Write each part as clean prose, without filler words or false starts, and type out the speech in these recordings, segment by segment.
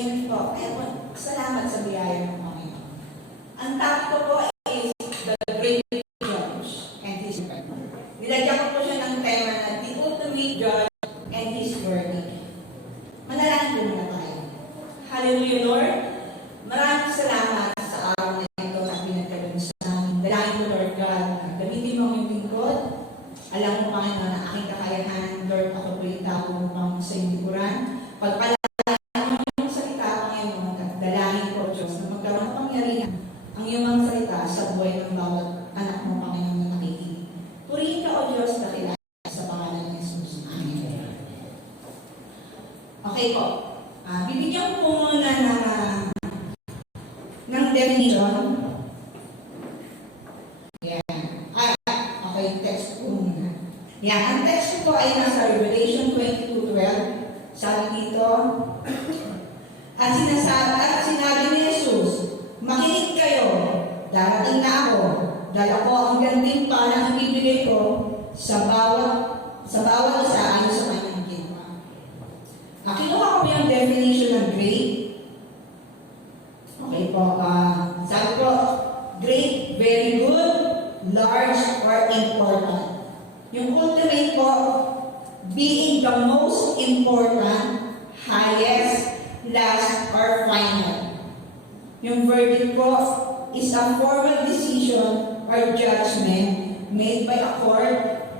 Amen po. Kaya po, salamat sa biyaya ng Panginoon. Ang topic ko po is the great judge and his verdict. Nilagyan ko po siya ng tema na the ultimate judge and his verdict. Manalangin po muna tayo. Hallelujah, Lord. Maraming salamat sa araw na ito na pinagkalun sa amin. Dalangin mo, Lord God, na gamitin mo ang iyong lingkod. Alam mo, Panginoon, na aking kakayahan, Lord, ako po yung tao upang sa iyong likuran. Pagpalain mo yung salita, Panginoon, at dalangin ko, Diyos, na magkaroon ng pangyarihan ang iyong mga salita sa buhay ng bawat anak mo, Panginoon, na nakikinig. Purihin ka, O Diyos, na kilala sa pangalan ng Jesus. Amen. Okay po. Bibigyan ko muna ng definition. Yan. Okay, text ko muna. Yan, ang text ko ay nasa Revelation 22:12. Sabi dito, at sinabi ni Jesus, makinig kayo, darating na ako, dala ko ang gantimpalang ibibigay ko sa bawat isa ayon sa kanyang ginawa. Kinuha ko yung definition ng great. Okay po, sabi ko, great, very good, large, or important. Yung ultimate po, being the most important, highest, last, or final. Yung verdict po is a formal decision or judgment made by a court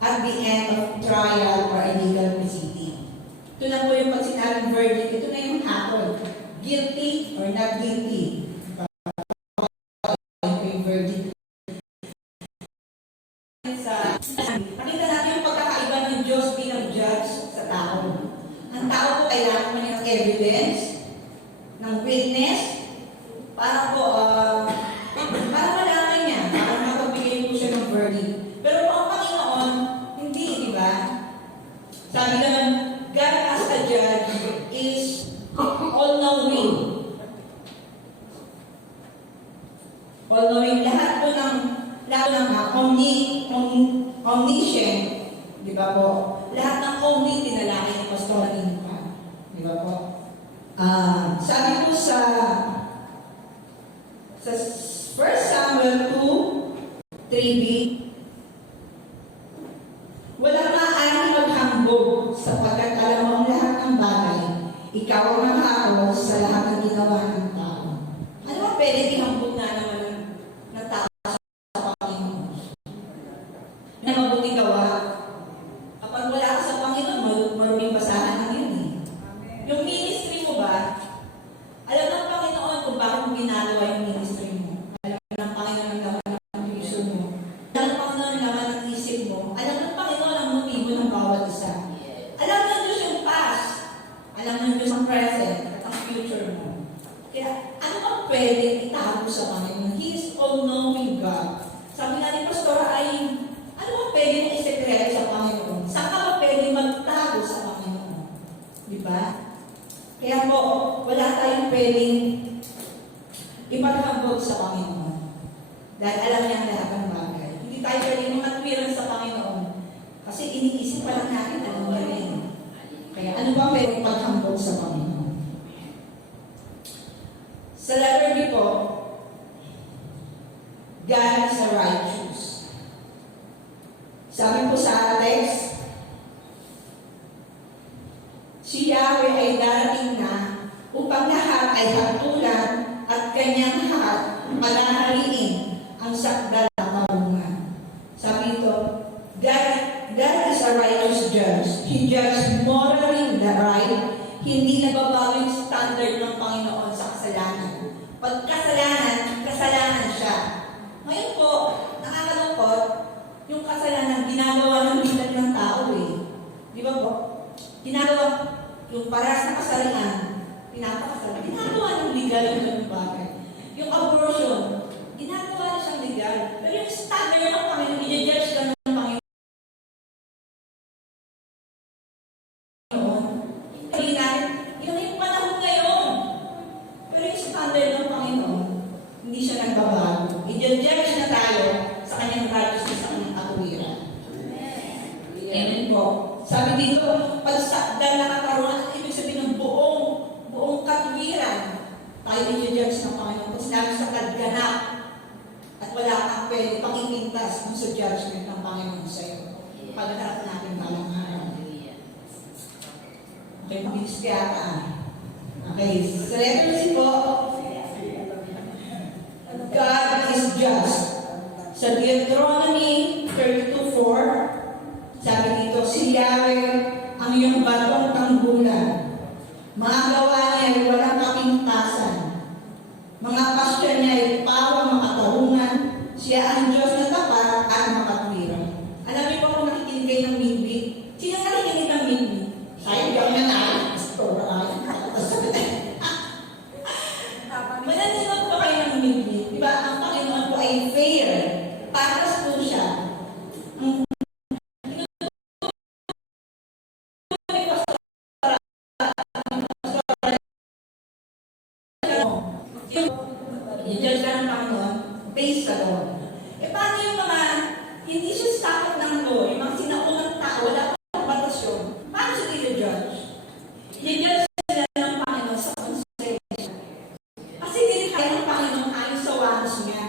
at the end of trial or a legal proceeding. Ito na po yung pag sinabing verdict, ito na yung hatol. Guilty or not guilty. Ito yung verdict. Pakita natin yung pagkakaiba ng Diyos bilang judge sa tao. Ang tao po kailangan mo ng evidence, ng witness, para po, para malaman niya, para makapagbigay po siya ng verdict. Pero po ang Panginoon, hindi, di ba? Sabi naman, God as a judge is all-knowing. All-knowing, lahat po ng omniscient, di ba po? Lahat ng omni, tinalaki ng Pastor Inka. Di ba po? Sabi po sa 1 Samuel 2:3b, walang maaaring maghambog sapagkat alam mo ang lahat ng bagay. Ikaw ang nakakalos sa lahat ng ginawa ng tao. Ano ba pwede ihambog na naman ng tao sa Panginoon? Na mabuting gawa. Kapag wala ka sa Panginoon, maruming basahan ng yun eh. Yung ministry mo ba, alam ng Panginoon kung bakit mo ginagawa yung ministry mo. Alam ng Panginoon ang laman ng vision mo. Alam ng Panginoon ang laman ng isip mo. Alam ng Panginoon ang motibo ng bawat isa. Alam ng Diyos yung past. Alam ng Diyos ang present at ang future mo. Kaya ano bang pwedeng itago sa Panginoon? He is all-knowing God. Sabi nga ni Pastora ay, ano bang pwedeng isekreto sa Panginoon? Saan ka ba pwedeng magtago sa Panginoon? Di ba? Kaya po, wala tayong pwedeng ipaghambog sa Panginoon. Dahil alam niya ang lahat ng bagay. Hindi tayo pwedeng matwiran sa Panginoon. Kasi iniisip pa lang natin alam niya rin. Kaya ano ba pwedeng ipaghambog sa Panginoon? Sa letter B po, God is a righteous. Sabi po sa text, si Yahweh ay darating na upang lahat ay hatulan at kanyang lahat panahaliin ang sakdal na karunungan. Sabi ito, God is a righteous judge. He judges morally the right. Hindi nagbabago yung standard ng Panginoon sa kasalanan. Pag kasalanan siya. Ngayon po, nakakalungkot, yung kasalanan, ginagawa ng bilang ng tao eh. Di ba po? Ginagawa, yung parehas na kasalanan, pinapakasalan, ginagawa ng legal yung bagay. Yung abortion, ginagawa na siyang legal. Pero yung standard ng Panginoon, i-judge ka ng Panginoon. Sabi natin, yung panahon ngayon. Pero yung standard ng Panginoon, hindi siya nagbabago. I-judge na tayo sa kanyang righteousness, sa kanyang katuwiran. Amen po. Sabi dito, pagsakdal na katarungan, ibig sabihin ng buong pagharap natin balang araw. Okay, pag-inis kaya ka. Okay, sa letter C po, God is just. Sa Deuteronomy 32:4, sabi dito, si Yahweh ang iyong batong tanggulan. Mga gawa niya ay walang kapintasan. Mga pasya niya ay pawang makatarungan. Siya ang Diyos na tapat at makatwirang. Alam niyo ba kung nakikinig kayo ng midweek? Sino nakikinig ng midweek? Sayang yung nga na. Mananunod ba kayo ng midweek? Diba? Ang Panginoon po ay fair. Patas po siya. I-judge ka ng Panginoon based sa law. E paano yung mga hindi siya sakot ng law, yung mga sinaunang tao, wala pang batasyon, paano siya i-judge? I-judge sila ng Panginoon sa konsensya. Kasi nilikha ng Panginoon ayon sa wanos niya.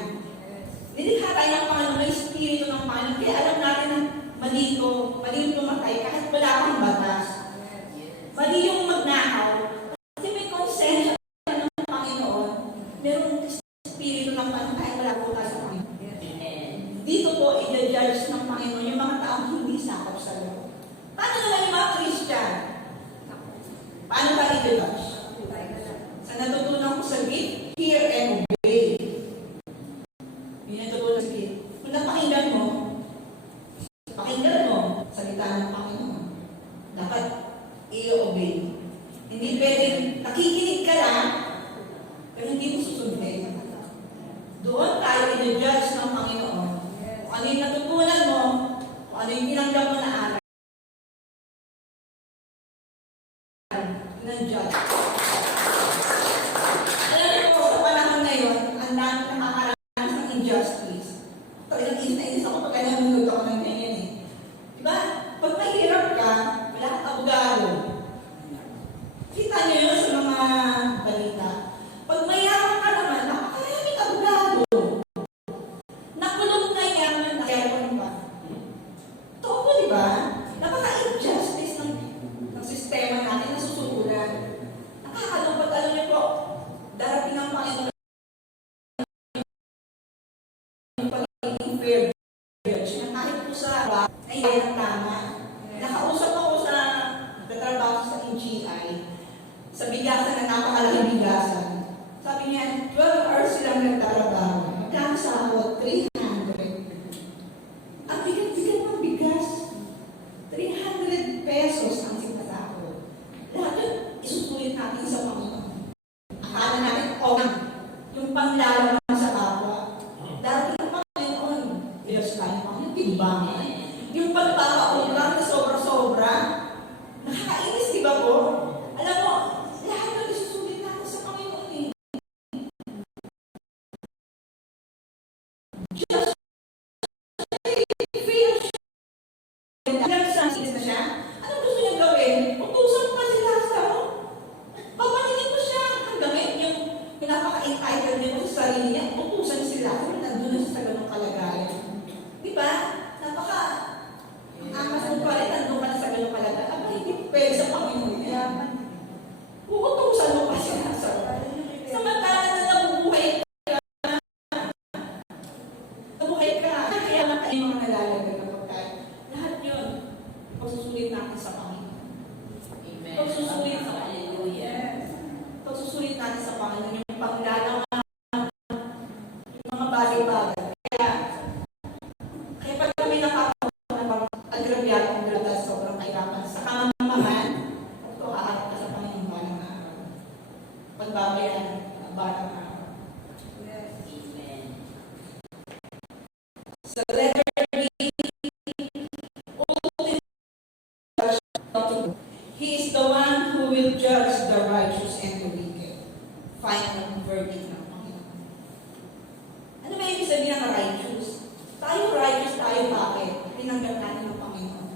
Nilikha tayo ng Panginoon, may espiritu ng Panginoon, kaya alam natin na mali yung tumatay kahit wala kang batas. Mali yung magnakaw, kasi may konsensya ng Panginoon, merong espiritu ng Panginoon kahit wala po tayo sa Panginoon. Dito po, i-judge ng Panginoon yung mga taong hindi sakop sa law. Paano naman yung mga Christian? Paano ba i-judge? Sa natutunan ko sa gift, hear and obey. Yung natutunan sa gift. Kung napakinggan mo salita ng Panginoon. Dapat i-obey. Hindi pwedeng nakikinig ka lang, pero hindi mo susundin. Doon tayo i-judge ng Panginoon. Kung ano yung natutunan mo, kung ano yung tinanggap mo na aral. Ng judge. Alam niyo po, sa panahon ngayon, ang dami nakakaranas ng injustice. Talagang inis ako pag nanonood ako ng ganyan eh. Diba? Pag mahirap ka, wala kang abogado. Kita niyo yun sa mga balita. Pag mayaman ka naman, napakaraming abogado. Nakulong na yaman, nakiyaman pa. Ito po, di ba? Napaka-injustice ng sistema natin na susukulan. Nakakalungkot, alam niyo po, darating ang Panginoon yung pagiging fair judge na kahit po sa ay ang tama. Nakausap ako sa nagtatrabaho sa NGI, sa bigasan na napakalaking bigasan. Sabi niya, 12 hours silang nagtatrabaho. Magkano sahod? 300. Ang bigat-bigat ng bigas. 300 pesos ang sinasahod. Lahat yun, isusulit natin sa Panginoon. Akala natin, yung panglalaman sa kapwa. Darating ang Panginoon. Diyos tayo, Panginoon, timbangan. Yung pagpapautang na sobra-sobra, nakakainis, di ba po? Alam mo, lahat yun isusulit natin sa Panginoon eh. Just feel na siya. Anong gusto niya gawin? Utusan pa si Lazaro. Papaninin mo siya. Hanggang ngayon, yung napaka-entitled niya sa sarili niya, utusan si Lazaro, nandun na sa ganong kalagayan. Di ba? Angas mo pa rin, nandun ka na sa ganong kalagayan. Aba, hindi pwede sa Panginoon niya. Uutusan mo pa si Lazaro. Samantala na nabubuhay ka. Kaya lang tayo mga nalalagay na pagkain. Lahat yun, pagsusulit natin sa Panginoon. Amen. Pagsusulit sa Hallelujah. Pagsusulit natin sa Panginoon, yung paglalaman, yung mga bagay-bagay. Kaya pag kami nakakaroon ng agrabyado ng gratas, sobrang kahirapan sa kamamahan, ito, haharap ka sa Panginoon balang araw. Pagbabayan, balang araw. Amen. Sa letter He is the one who will judge the righteous and the wicked. Final verdict ng Panginoon. Ano ba yung sabihin ng righteous? Tayo righteous, tayo bakit? Tinanggap natin ng Panginoon.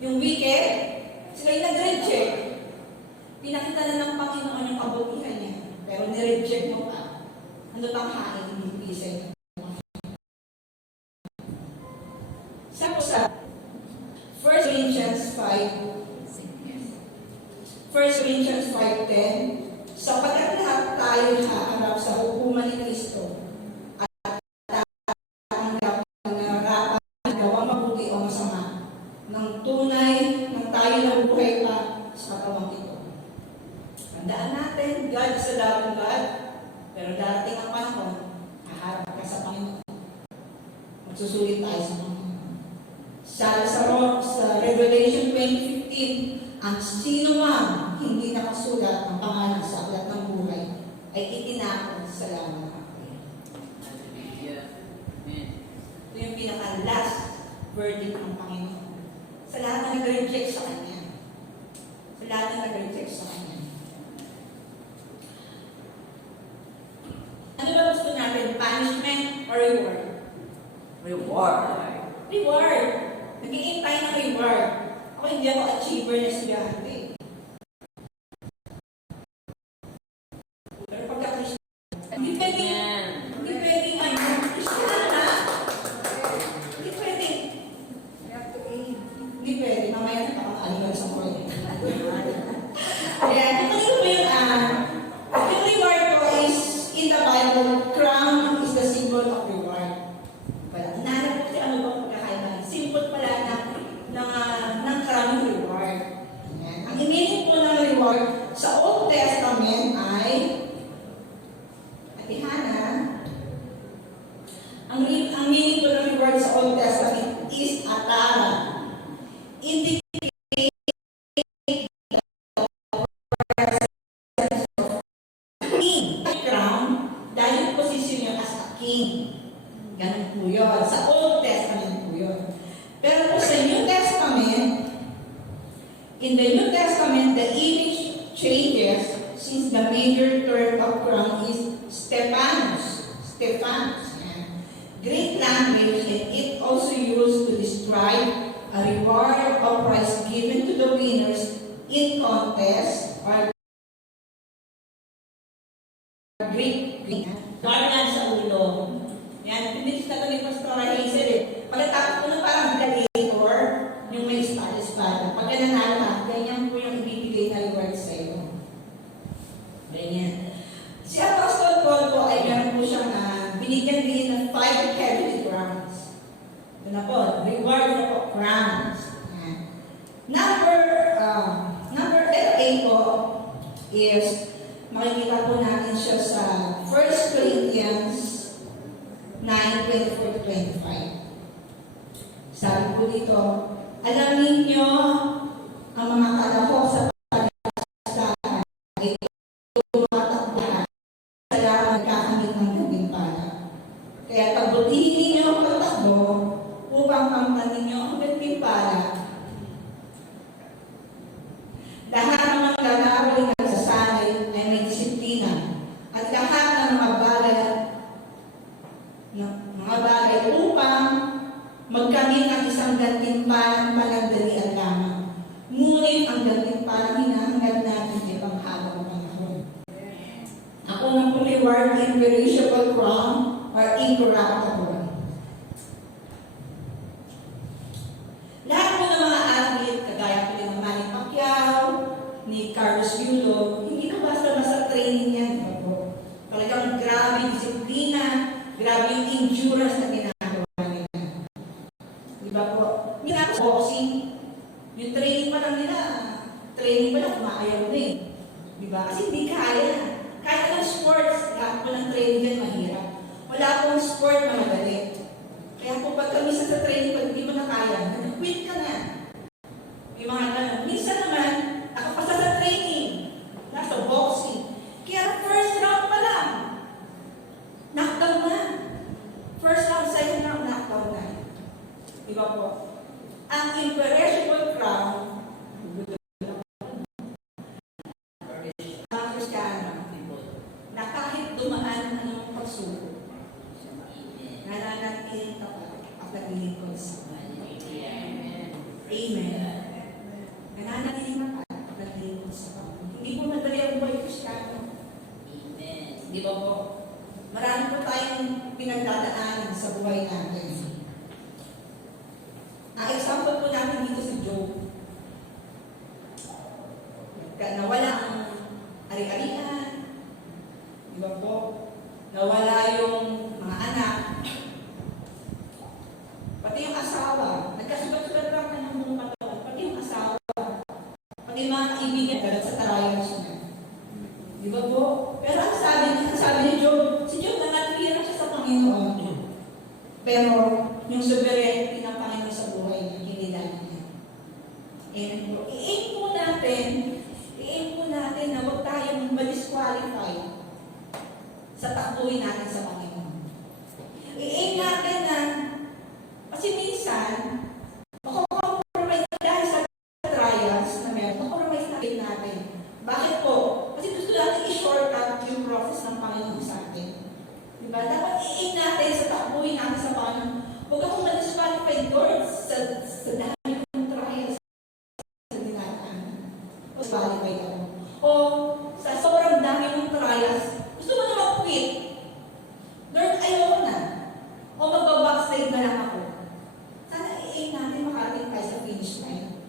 Yung wicked, sila yung nag-reject. Pinakita na ng Panginoon yung kabutihan niya. Pero nireject mo pa. Ano bang hain hindi pisay? Sa Ephesians 5:10, sapagkat lahat tayo haharap sa hukuman ni Kristo at tatanggap ng nararapat na gawang mabuti o masama ng tunay ng tayo na buhay pa sa katawang ito. Tandaan natin, God is a loving God, pero darating ang panahon, haharap ka sa Panginoon. Magsusulit tayo sa Panginoon. Sa Revelation 20:15, ang sino man hindi nakasulat ng pangalan sa aklat ng buhay ay itinapon sa langit ng apoy. Ito yung pinaka-last verdict ng Panginoon. Sa lahat na nag-reject sa Kanya. Sa lahat na nag-reject sa Kanya. Ano ba gusto natin? Punishment or reward? Reward. Reward. Nag-iintay ng reward. Ako hindi ako achiever na estudyante. Pero pagka-Christian, hindi pwedeng Christian na. Hindi pwedeng. Hindi pwedeng. Mamaya na pakakaliwan sa mall. Ayan, ito po yung reward ko is, in the Bible, crown is the symbol of reward. Nahanap ko si ano bang pagkakaiba. Simple pala ng crown ng reward. Ayan. Ang meaning po ng reward sa Old Testament ay Hana. Ang meaning po ng reward sa Old Testament is atara. Indicate king. Crown dahil position niya as a king. Ganun po yun. Sa Old Testament po yun. Pero po sa New Testament, in the New Testament, the image changes since the major term of crown is Stephanos. Stephanos. Greek language, and it also used to describe a reward or prize given to the winners in contest or Greek. Garland sa ulo. Yan, pinitch na ito ni Pastor Hazel eh. Pagkatapos ko na parang gladiator, yung may espada. Pagka nanalo ka, ganyan po yung ibibigay na reward sa iyo. Ganyan. Si Apostle Paul po ay meron po siyang binigyan din ng 5 heavenly crowns. Ito na po, reward na po, crowns. Yan. Number 8 po is, makikita po natin siya sa 1 Corinthians 9:24-25. Sabi po dito, alam ninyo ang mga kalahok sa pagkakasahan ay tumatakbo sa lamang kakamit ng gabing pala. Kaya pagbutiin ninyo ang pagtakbo upang kamtan ninyo ang gabing pala. Lahat ng mga lalaro ay nagsasanay ay may disiplina at lahat ng mga bagay upang magkamit ang isang gantimpalang panagdalian lamang. Ngunit ang gantimpalang hinahangad natin ay panghabang panahon. Ako ng reward imperishable crown or incorruptible. Lahat po ng mga athlete, kagaya po ng Manny Pacquiao, ni Carlos Yulo, hindi ko basta-basta training yan. Talagang grabe disiplina, grabe yung endurance na ginagawa nila. Diba po? Ginagawa boxing, yung training pa lang nila, umaayaw na eh. Diba? Kasi hindi kaya. Kahit ng sports, lahat po ng training dyan mahirap. Wala pong sport na madali. Kaya po pag kami sa training, pag hindi mo na kaya, quit ka na. Yung mga ganun. Minsan naman, nakapasa sa training, nasa boxing. Kaya first round pa lang, knockdown na. First round, second round, knockdown na. Diba po? Ang imperishable crown, mga Kristiyano, na kahit dumaan anong pagsubok, nananatiling ka pa at naglilingkod sa Panginoon. Amen. Nananatiling ka pa at naglilingkod sa Panginoon. Hindi po madali ang buhay Kristiyano. Amen. Di ba po? Marami po tayong pinagdadaanan sa buhay natin. Ang example po natin dito si Job. Nawala ang Di ba po? Pero ang sabi ni Job, si Job nanatili lang siya sa Panginoon. Pero yung sovereignty ng Panginoon sa buhay niya, hindi dahil niya. Amen po. I-aim po natin na huwag tayong ma-disqualify sa takbuhin natin sa Panginoon. I-aim natin na, kasi minsan, makompromise dahil sa trials na meron, makompromise natin. Bakit po? Kasi gusto natin i-shortcut yung process ng Panginoon sa atin. Diba? Dapat i-aim natin sa takbuhin natin sa Panginoon. Huwag akong ma-disqualify, Lord, sa dami kong trials sa dinadaan. O disqualify ako. O sa sobrang dami ng trials, gusto mo na mag-quit. Lord, ayoko na. O mag-backslide na lang ako. Sana i-aim natin makarating tayo sa finish line.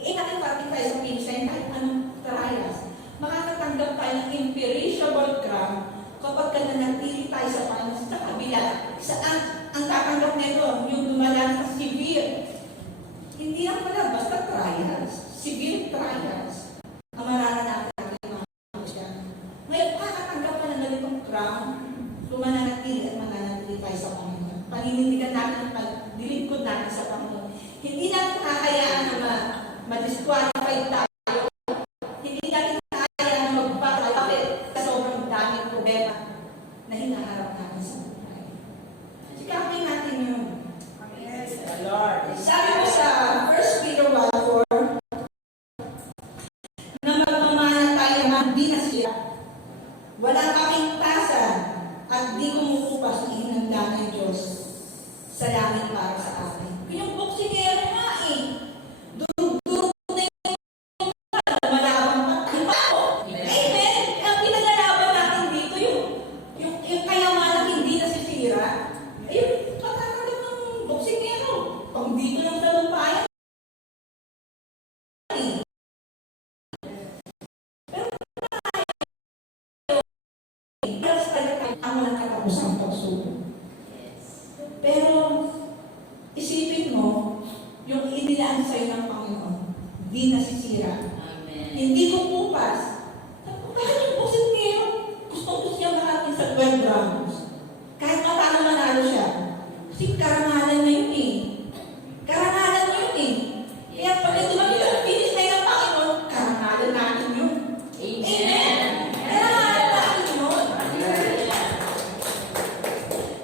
I-aim natin makarating tayo sa finish line kahit anong trials. Makakatanggap tayo ng imperishable crown kapag nanatili tayo sa Panginoon sa kabila. Ang tatanggap nito, yung dumalang sa severe. Hindi lang pala basta trials. Severe trials. Ang mararanasan natin mga Christian. Ngayon, makakatanggap ka ng ganitong crown, mananatili at mananatili tayo sa Panginoon. Paninindigan natin ang paglilingkod natin sa Panginoon. Hindi natin kakayaan na ma-disqualify tayo. Hindi natin kakayaan na magpapalapit sa sobrang daming problema na hinaharap natin sa buhay. Sikapin natin yun. Sabi ko sa 1 Peter 1:4 na magmamana tayo na hindi nasira. Walang kapintasan at di kumukupas ang inanda ng Diyos sa langit para sa atin. Yung boksingero nga eh. Durug-durug na yung malabang patay pa ako. Amen? Ang pinagalaban natin dito, yung kayamanan hindi nasisira. Ayun, patatanggap ng boksingero. Pag dito lang sa lupayan. Ang walang katapusang pagsubok. Pero, isipin mo, yung inilaan sa'yo ng Panginoon, di nasisira. Amen. Hindi kukupas. Bakit yung boksingero? Gusto siya makating sa 12 rounds. Kahit matalo manalo siya. Kasi karangalan na yun eh. Karangalan na yun eh. Kaya pag dumating sa finish line ng Panginoon, karangalan natin yun. Amen! Karangalan natin yun.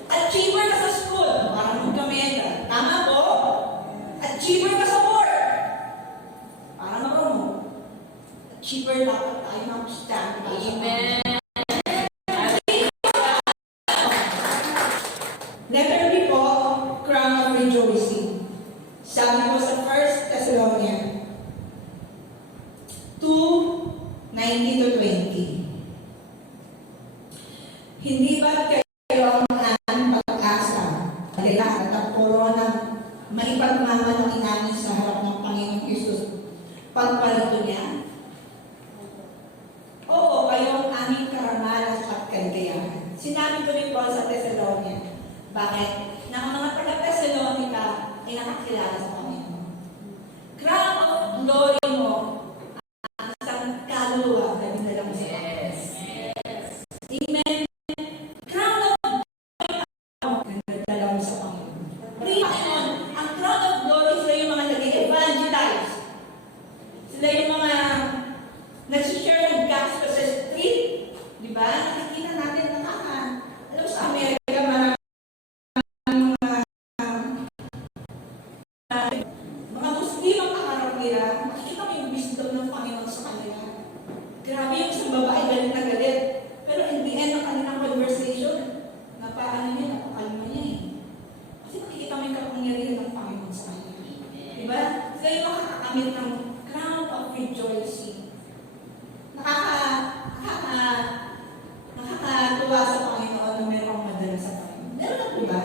Achiever ka sa school, parang magkameda. Tama po? Achiever ka sa work, parang mag-promote. Achiever dapat tayo ng Christian. Amen. Letter B po, crown of rejoicing. Sabi ko sa 1 Thessalonians 2:19-20. Hindi ba kayo ang pag-asa, kailangan at puro ng maipagmamalaki namin sa harap ng Panginoong Hesus pagpalito niya? Oo, kayo ang aming karamalan at kaligayahan. Sinabi ko rin po sa Thessalonians. Bakit? Na ang mga taga-Thessalonica ay nakakilala sa Panginoon. Crown of glory mo ang isang kaluluwa na dinala mo sa Panginoon. Amen. Crown of glory na dinala mo sa Panginoon. Panginoon, ang crown of glory sila yung mga nag-evangelize. Sila yung mga nag-share ng gospel sa street. Diba? Nakikita natin alam mo sa Amerika, mga Muslim ang kaharap nila, makikita mo yung wisdom ng Panginoon sa kanila. Grabe yung isang babae, galit na galit. Pero in the end ng kanilang conversation, napakalma niya eh. Kasi makikita mo yung kapangyarihan ng Panginoon sa kanila. Diba? Sila yung makakakamit ng crown of rejoicing. Nakakatuwa sa Panginoon na mayroong madala sa Panginoon. Meron na po ba?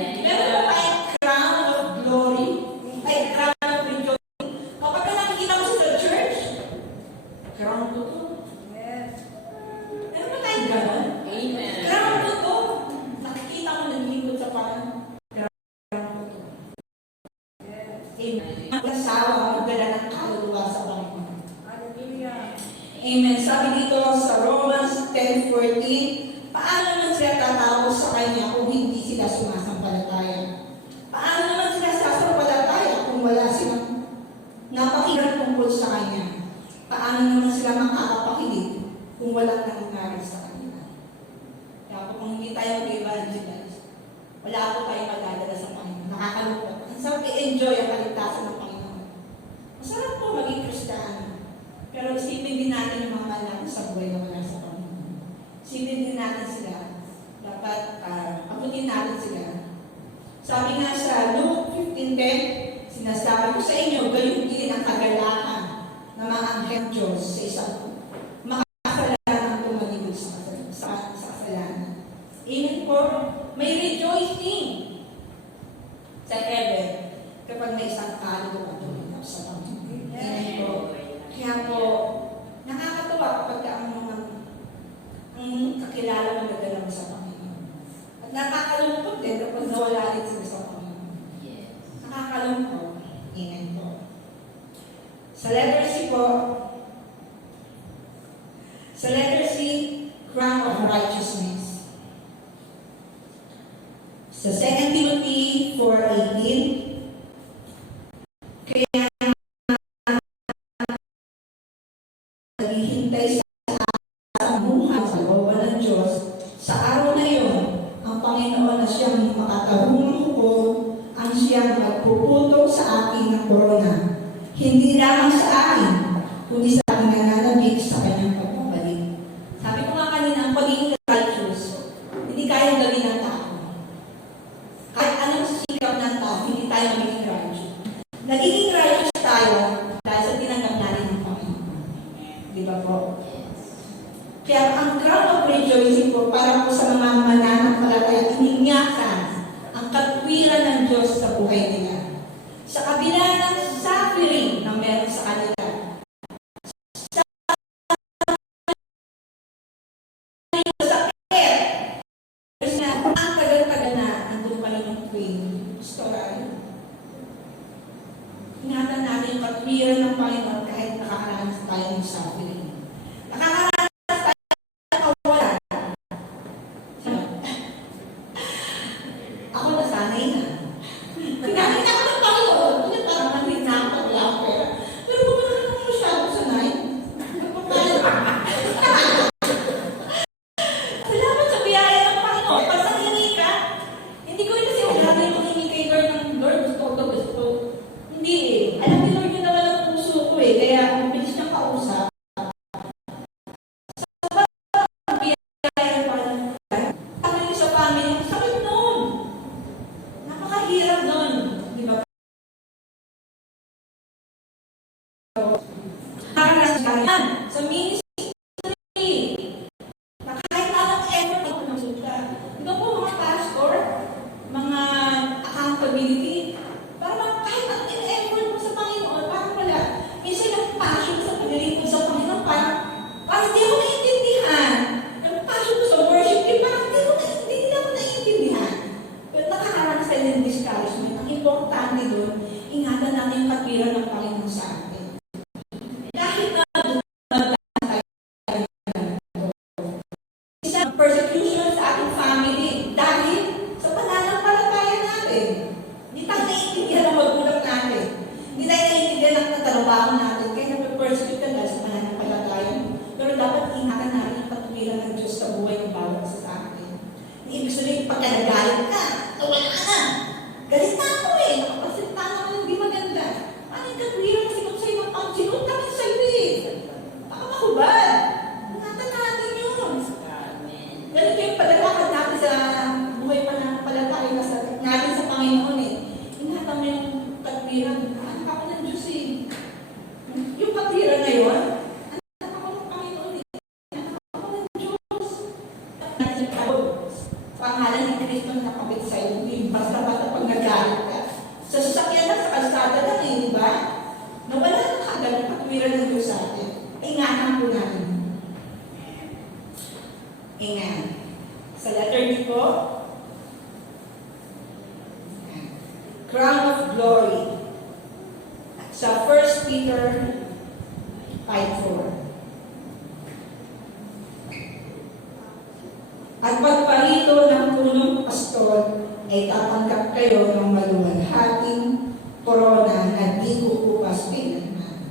Meron na tayong crown of glory, ay crown of rejoicing. Kapag nakikita mo sa church, crown to to. Meron na tayong gano'n? Amen. Crown to to. Nakikita mo naglingkod sa Panginoon. Crown to to. Amen. Ang asawa, magdala ng kaluluwa sa Panginoon. Amen. Sabi dito sa Romans 10:14, paano naman sila tatawag sa Kanya kung hindi sila sumasampalataya? Paano naman sila sasampalataya kung wala silang napakinggan tungkol sa Kanya? Paano naman sila makakapakinig kung walang nangyari sa kanila? Kaya po kung hindi tayo mag-evangelize, wala po tayong magdadala sa Panginoon. Nakakalungkot. Ang sarap i-enjoy ang kaligtasan ng Panginoon. Masarap po maging Kristiyano. Pero isipin din natin yung mga mahal sa buhay na wala sa Panginoon. Isipin din natin sila. Dapat abutin natin sila. Sabi nga sa Luke 15:10, sinasabi ko sa inyo, gayon din ang kagalakan ng mga anghel ng Diyos sa isang makakasalanan tumaligod sa kasalanan. Amen po. May rejoicing sa heaven kapag may isang kaluluwa at tuminap sa Panginoon. Amen po. Kaya po, nakakatawa kapag ang kakilala mo nadala mo sa Panginoon. At nakakalungkot din kapag nawala rin sila sa Panginoon. Nakakalungkot. Amen po. Sa letter C po, sa letter C, crown of righteousness. Sa 2 Timothy 4:18, kaya naghihintay sa buhay sa loob ng Diyos, sa araw na iyon, ang Panginoon na siyang makatahumang ko, ang siyang magpuputol sa akin ng korona. Hindi lamang sa akin, kundi sa aking nananabik sa kanyang pagbabalik. Sabi ko nga kanina, ang pagiging righteous, hindi kayang gawin ng tao. Kahit anong sikap ng tao, hindi tayo magiging righteous. Nagiging righteous tayo dahil sa tinanggap natin ng Panginoon. Di ba po? Kaya ang crown of rejoicing po para po sa mga mananampalataya, iningakan ang katwiran ng Diyos sa buhay nila. Sa kabila ng suffering na meron sa kanila, sa sakit, kasi na ang tagal-tagal na nandun pa rin yung queen. Story. Ingatan natin yung katwiran ng Panginoon kahit nakakaranas tayo ng suffering. Nakakaranas tayo ng kawalan. Ako nasanay na. Ginamit ako ng Panginoon. Kasi parang nalinakot lang. Pero kung ano naman masyado sanay, salamat sa biyaya ng Panginoon. Pag nangingi ka, hindi ko kasi grabe yung mangingi kay Lord ng Lord, gusto. Hindi eh. Alam ni Lord yun naman ang puso ko eh. Kaya ang bilis niyang kausap. Sa biyaya ng Panginoon. Sabi niyo sa family, sakit noon. Napakahirap noon. Di ba? Sa ministry, na kahit anong effort ako ng suta. Ito po mga pastor, mga accountability, parang kahit anong effort mo sa Panginoon, parang wala. Minsan yung passion sa paglilingkod sa Panginoon, parang hindi ako naiintindihan. Yung passion ko sa worship, parang hindi ako naiintindihan. Pero nakakaranas tayo ng discouragement. Ang importante doon, ingatan natin yung katwiran ng Panginoon sa atin. Kahit na isang persecution sa ating family dahil sa pananampalataya natin. Hindi tayo naiintindihan ang magulang natin. Hindi tayo naiintindihan ang trabaho natin. Kaya nape-persecute ka dahil sa pananampalataya mo. Pero dapat ingatan natin ang katwiran ng Diyos sa buhay ng bawat isa sa atin. Hindi ibig sabihin, pagka nagalit ka, wala na. Galit na ako eh. Nakapasalita na ako hindi maganda. Ano yung katwiran na sigot sa'yo? Ang sigot kami sa'yo eh. Baka makubad. Ingatan natin yun. Ganun yung palalakad natin sa buhay pa ng palatay natin sa Panginoon eh. Ingatan mo yung katwiran. Anak ako ng Diyos eh. Yung katwiran na yun, anak ako ng Panginoon eh. Anak ako ng Diyos. Pangalan ni Kristo na nakapit sa'yo. Hindi basta-basta pag nagalit ka. Sa sasakyan at sa kalsada lang eh, di ba? Nawala na kagad ang katwiran ng Diyos sa atin. Ingatan po natin. Amen. Sa letter D po, crown of glory. Sa 1 Peter 5:4. At pagparito ng punong pastor ay tatanggap kayo ng maluwalhating korona na di kukupas kailanman.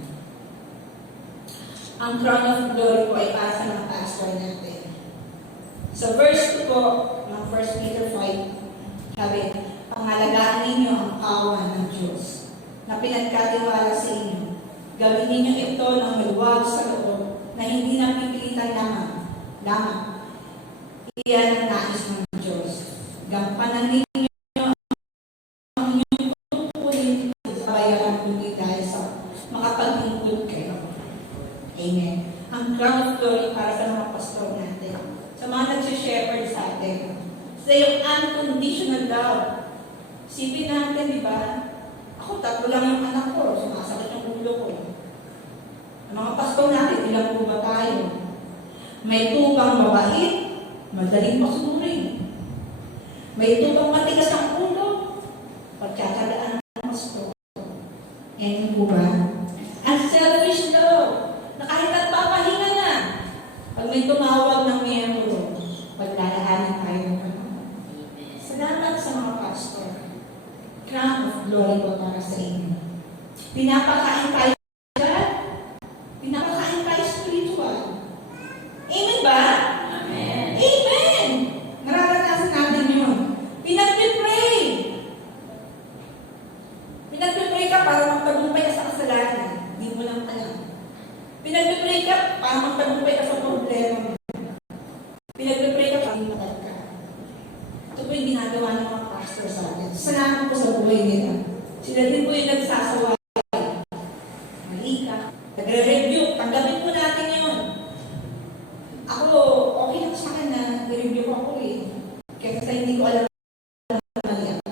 Ang crown of glory po ay para sa mga pastor natin. Sa verse 2 po ng 1 Peter 5, sabi, pangalagaan ninyo ang awa ng Diyos na pinagkatiwala sa inyo. Gawin ninyo ito ng maluwag sa loob na hindi napipilitan lamang. Iyan ang nais ng Diyos. Gampanan ninyo ang inyong tutupunin sa bayaran lugi dahil sa makapaglingkod kayo. Amen. Ang crown of glory para sa mga pastor natin. Sa mga nagsishepherd sa atin. Sa yung unconditional love. Sipin natin, di ba? Ako, 3 lang yung anak ko. Sumasakit yung ulo ko. Ang mga pastor natin, ilang po ba tayo? May tubang mabait, madaling masunurin. May tubang matigas ang ulo, pagkakalaan ng pastor. Yan po ba? Unselfish love, na kahit nagpapahinga na, pag may tumawag ng miyembro, paglalaanan tayo ng panahon. Salamat sa mga pastor. Crown of glory po para sa inyo. Pinapakain tayo dyan. Pinapakain tayo spiritual. Amen ba? Amen. Amen! Nararanasan natin yun. Pinagpipray. Pinagpipray ka para magtagumpay ka sa kasalanan. Hindi mo lang alam. Pinagpipray ka para magtagumpay ka sa problema mo. Pinagpipray ka para matag ka. Ito po yung ginagawa ng mga pastor sa atin. Salamat po sa buhay nila. Sila din po yung nagsasaway. Mali ka. Nagre-review. Tanggapin po natin yun. Ako, okay lang sa akin na i-review ko ako eh. Kasi hindi ko alam na mali ako.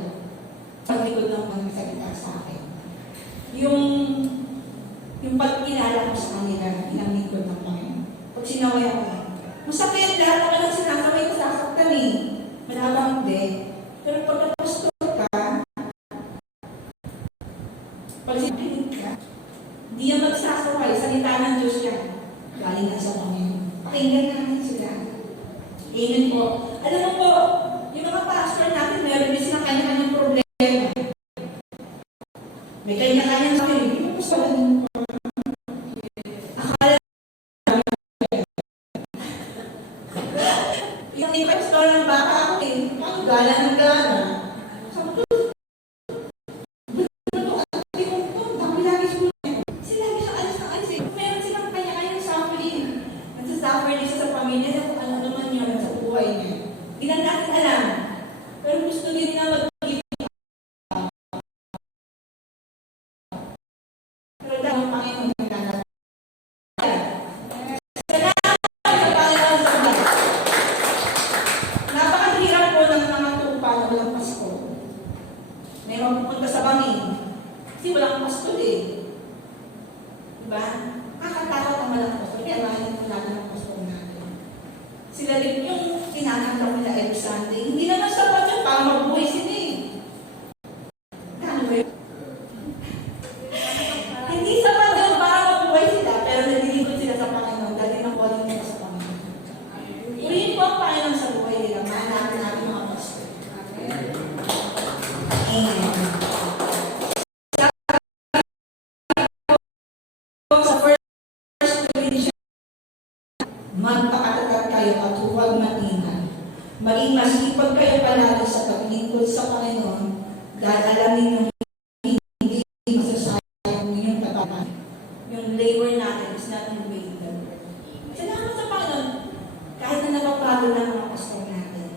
Paglikod ng mga salita sa akin. Yung pagkilala ko sa kanila, inamikod ng Panginoon. Pag sinaway ako, masakit lahat ako lang sinasaway ko sa asaktan eh. Malabang hindi. Pero pagkapastor ka, pag sinakinig ka, hindi yan magsasaway. Salita ng Diyos yan. Galing na sa Panginoon. Pakinggan namin sila. Amen po. Alam mo po, yung mga pastor natin, meron din silang kanya-kanyang problema. May kanya-kanyang sabi, hindi mo gusto lang. Akala yung pastor ng baka ako eh, ang gala ng gala. Sabi ko, suffer din sa pamilya na kung ano naman yun sa buhay niya. Hindi na natin alam. Pero gusto din na mag-give up. Pero dahil ang Panginoon yung nangyayari. Salamat sa Panginoon sa mga. Napakahirap po ng mga tupa na walang pasko. May magpupunta sa bangin. Kasi walang pasko eh. Diba? Kakatakot ang walang pasko. Kaya bakit natin ang pasko natin? Sila rin yung tinatangkap nila every Sunday. Hindi naman sapat yun para mabuhay sila eh. Kano ba yun? Hindi sapat yun para mabuhay sila, pero nalilingkod sila sa Panginoon dahil nakuha nila sa Panginoon. Purihin po ang Panginoon sa buhay nila. Mahanapin natin mga pasko. Amen. Magpakatatag kayo at huwag matingnan. Maging masipag kayo palagi sa paglingkod sa Panginoon dahil alam ninyo hindi masasayang ninyong tapakan. Yung labor natin is not in vain. Salamat sa Panginoon. Kahit na napapagod na mga pastor natin,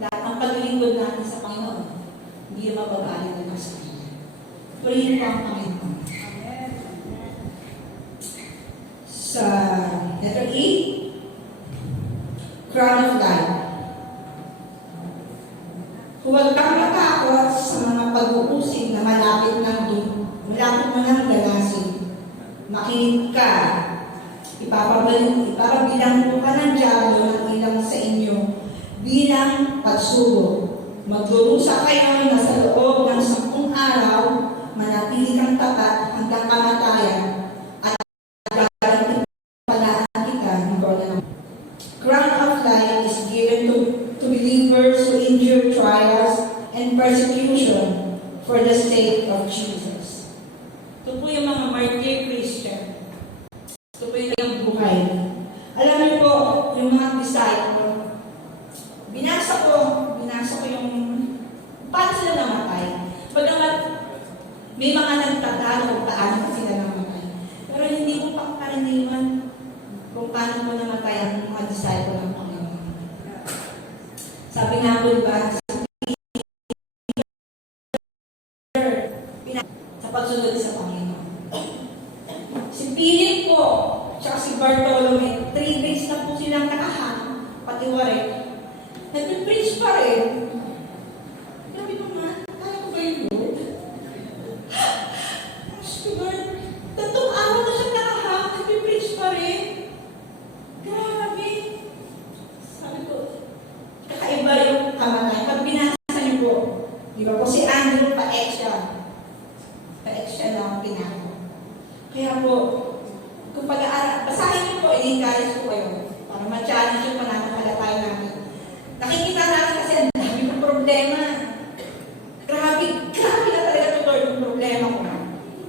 lahat ng paglingkod natin sa Panginoon, hindi yung mababalit na sa Kanya. Purihin po ang Panginoon. Sa letter E, crown of life. Huwag kang matakot sa mga pag-uusig na malapit mo ng galasin. Makinig ka. Ipapabilang mo ka ng Diablo ng ilang sa inyo bilang pagsubok. Magdurusa kayo na sa loob ng 10 araw, manatili kang tapat hanggang kamatayan at gagaling palaan kita ng bola ng Crown of life is given to believers who endure trials and persecution for the sake of Jesus. Ito po yung mga martyr Christian. Ito po yung buhay. Alam niyo po, yung mga disciple, binasa ko yung paano sila namatay. Bagamat may mga nagtatalo kung paano sila namatay. Pero hindi mo pa karaniwan kung paano mo namatay ang mga disciple ng Panginoon. Sabi nga po ba, sa pagsunod sa Panginoon. Si Philip po, tsaka si Bartolome, 3 days na po silang nakahang, pati warik. Nag-preach pa rin. Sabi ko nga, kaya ko ba yung Lord? Ask ko, Lord, 3 araw na siya nakahang, nag-preach pa rin. Grabe. Sabi ko, kakaiba yung kamalay. Pag binasa niyo po, di ba po si Andrew pa-ex siya. Pa-ex siya lang pinako. Kaya po, kung pag-aaral, basahin niyo po, i-encourage ko kayo para ma-challenge yung pananampalataya namin. Nakikita natin kasi ang dami ng problema. Grabe na talaga ito, Lord, yung problema ko.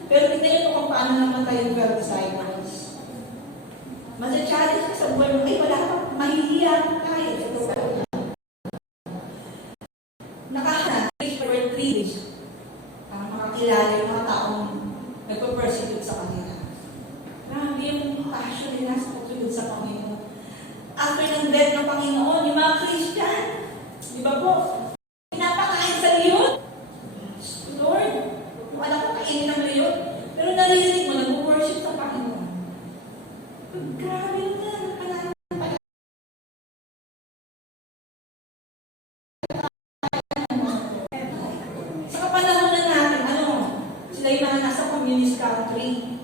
Pero tignan niyo po kung paano naman tayo 12 disciples. Mas-challenge ka sa buhay mo, ay wala ka, mahihiya tayo. Nakahanap, for 3 days, para makakilala yung mga taong nagpa-persecute sa kanila. Grabe yung passion nila sa pagsunod sa Panginoon. After ng death ng Panginoon, yung mga Christian, di ba po, pinapakain sa liyot. Lord, yung anak ko kainin ng liyot, pero naririnig mo, nag-worship sa Panginoon. Grabe na, sa kapanahon na natin, sila yung mga nasa communist country.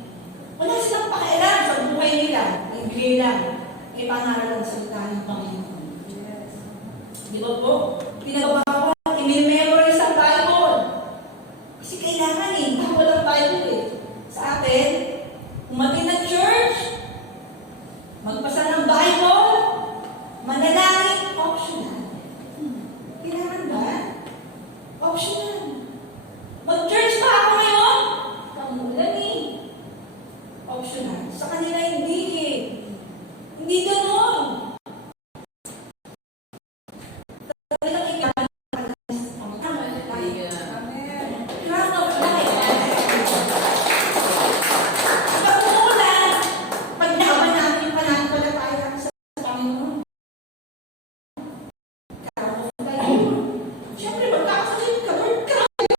Wala silang pakialam sa buhay nila. Ibigay lang. May pangaral ang salita ng Panginoon. Di ba po? Pinagbawa, i-memorize ang Bible. Kasi kailangan bawal ang Bible sa atin, umatin ng church, magbasa ng Bible, manalangin, optional. Kailangan ba? Optional. Mag-church pa ako ngayon? Kamulan optional. Sa kanila hindi Hindi ganoon. Talagang ikaw crown of life. Pag-umulan, pag naaban natin yung pananampalataya natin sa Panginoon. Crown of life. Siyempre, magkakasalit ka, Lord, crown of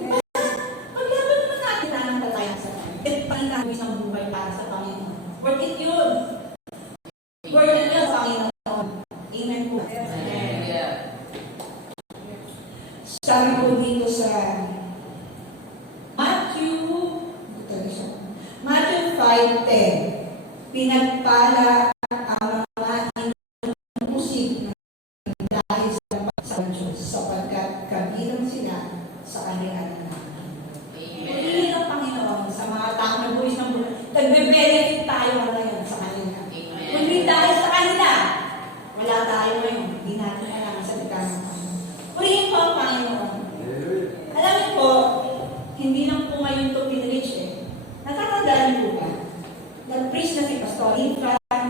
life. Paglaban naman natin pananampalataya sa Panginoon. At pananampalataya ng buhay para sa Panginoon. Worth it yun. Worth it yun, Panginoon. Amen po. Sabi po dito sa Matthew 5:10, pinagpala ang mga inuusig dahil sa Diyos sapagkat kabilang sila sa kanilang anak. Pagpili ng Panginoon sa mga taong nagbuwis ng buhay, nagbe-benefit tayo ngayon sa kanila. Kundi dahil sa kanila, wala tayo ngayon. Hindi natin alam ang salita ng Panginoon. Purihin po ang Panginoon. Alam niyo po, hindi lang po ngayon ito pinreach Natatandaan niyo po ba? Nag-preach na si Pastor Infran,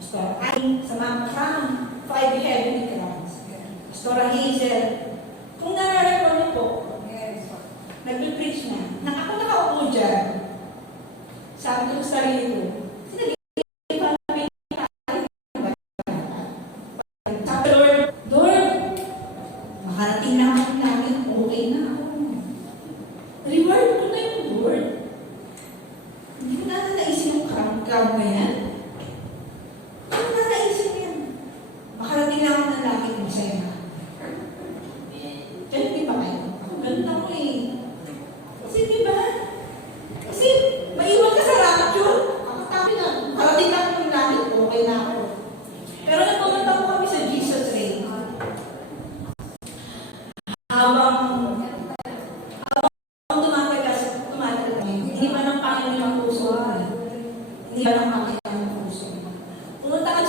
Pastor Aing, sa mga crown, 5 heavenly crowns. Pastor Hazel. Kung nararamdaman niyo po, nag-preach na. Nang ako nakaupo dyan, sabi ko sa sarili ko, Lord, makarating na ako namin, okay na ako. Reward ko na yung Lord. Hindi ko na naisip yung crown na yan. Hindi ko na naisip yan. Makarating na ako ng langit, masaya na. Kaya di ba kayo? Ako ganun ako Kasi di ba? Kasi maiwan ka sa rapture. Ako tabi na. Makarating na ako ng langit, okay na ako. Pero nagpumunta po kami sa Jesus Reign. Habang tumatagal kami, hindi man ang Panginoon ang puso. Hindi man ang Panginoon ang puso. Pumunta kami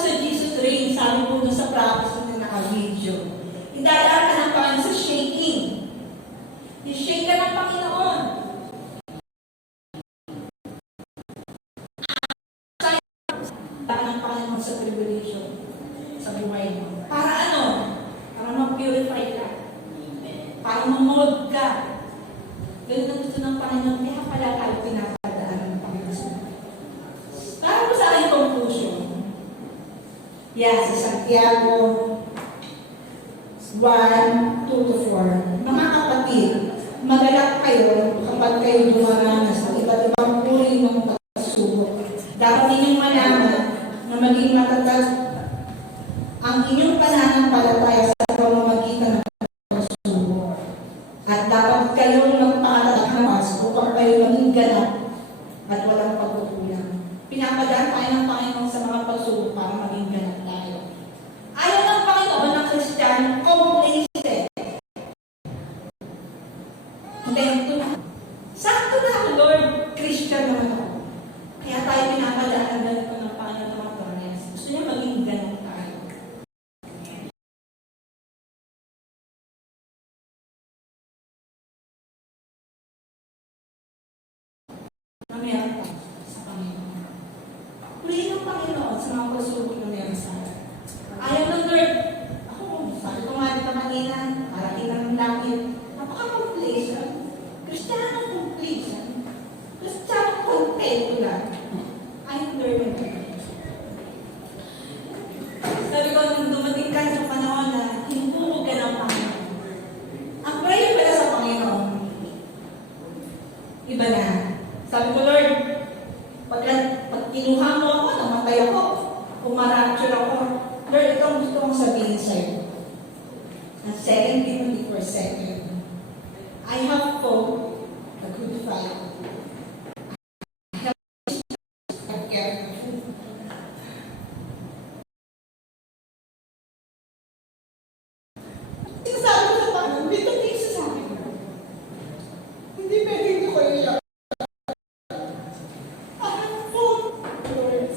revelation sa buhay mo. Para ano? Para mag-purify ka. Para mag-mold ka. Ganun ang gusto ng Panginoon. Kaya pala tayo pinapadaan ng Panginoon. Para po sa aking conclusion. Yes, sa Santiago 1, 2-4. Mga kapatid, magalak kayo kapag kayo dumaranas ng iba't ibang uri ng pagsubok. Dapat ninyong malaman na maging matatag ang inyong pananampalataya sa pamamagitan ng pagsubok. At dapat kayong magpakatatag na paso upang kayo maging ganap at walang pagkukulang. Pinapadaan tayo ng Panginoon sa mga pagsubok para maging ganap tayo. Ayaw ng Panginoon ng Kristiyano complacent. Kontento na. Sakto na ako, Lord. Christian naman ako. Kaya tayo pinapadaan ng ganito ng Panginoon ng mga Torres. Gusto niya maging ganap tayo. Na meron tayo sa Panginoon. Purihin ng Panginoon sa mga pagsubok na meron sa akin. Ayaw ng Lord. Ako, sabi ko nga dito kanina, parating ng langit. Napaka-complacent. Kristiyano complacent. Kristiyano contento lang. Ayaw ng Lord ng Lord. Sabi ko, nung dumating ka sa panahon na hinuhulog ka ng Panginoon. Ang prayer pala sa Panginoon, iba na. Sabi ko, Lord, pag kinuha mo ako, namatay ako, umarapture ako, Lord, ito ang gusto kong sabihin sa'yo. Ang 2 Timothy 4:7. I have fought a good fight. I have kept the faith. Sinasabi ko sa Panginoon, may tumingin siya sa akin. Hindi pwede hindi ko iyak. I have fought, Lord.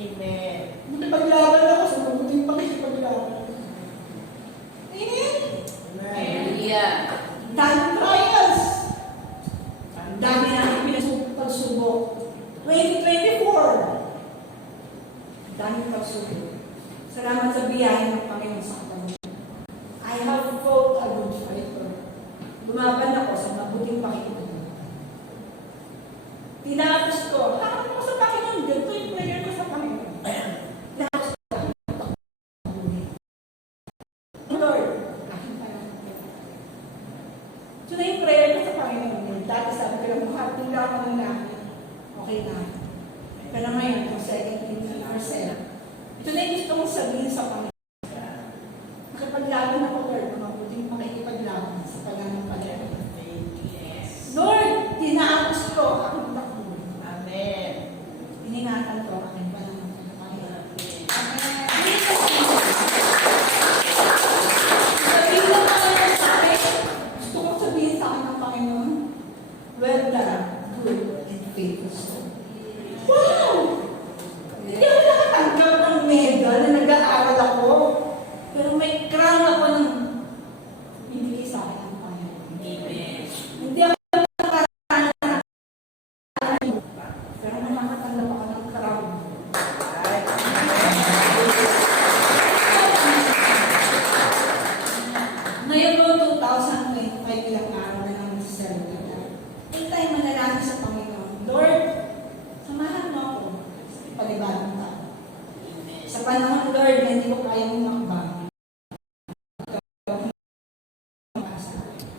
Amen. Paglaban ako sa mabuting pakikipaglaban. Amen? Hallelujah. Daming trials. Ang dami namin pagsubok. 2024. Daming pagsubok. Salamat sa biyaya ng Panginoon sa akin. I have fought a good fight. Lumaban ako sa mabuting pakikipaglaban. Tinapos ko. Hanap ko sa Panginoon. Ganito yung prayer ko sa Panginoon. Lord, aking pananampalataya. So na yung prayer ko sa Panginoon. Dati sabi ko lang, makating lang ako ng langit. Okay na. Pero ngayon, kung 2 Timothy 4:7. Ito na yung gusto kong sabihin sa Panginoon. Makipaglaban ako, Lord, ng mabuting makikipaglaban sa pananampalataya. Lord, tinapos ko ang takbo. Amen. Iningatan ko ang aking pananampalataya. Sabihin ng Panginoon sa akin, gusto kong sabihin sa akin ng Panginoon, well done, good and faithful soul. Wow! Hindi ako nakatanggap ng medal na nag-aaral ako. Pero may crown ako ng binigay sa akin ng Panginoon. Amen. Hindi ako pero nakakatanggap ako ng crown. Ngayon po, 2025 ilang araw na lang nasa-celebrate. May tayo manalangin sa Panginoon. Lord, samahan mo ako sa ipalibadong tao. Sa panahon, Lord, na hindi ko kaya umakbang.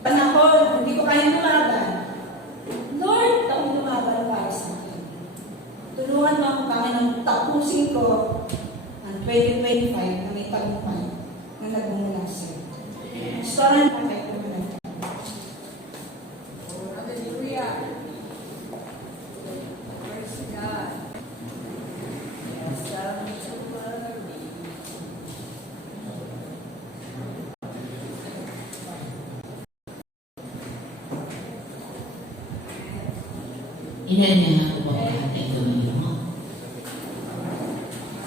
Panahon, hindi ko kaya lumaban. Lord, ako lumaban para sa akin. Tulungan mo ako, Panginoon, tapusin ko ang 2025 na may tagumpay na nagmumula sa'yo. Gustoran mo kayo pumunta. Hallelujah. Praise God. Yes, so worthy. Inanyahan ko po ang ating Panginoon.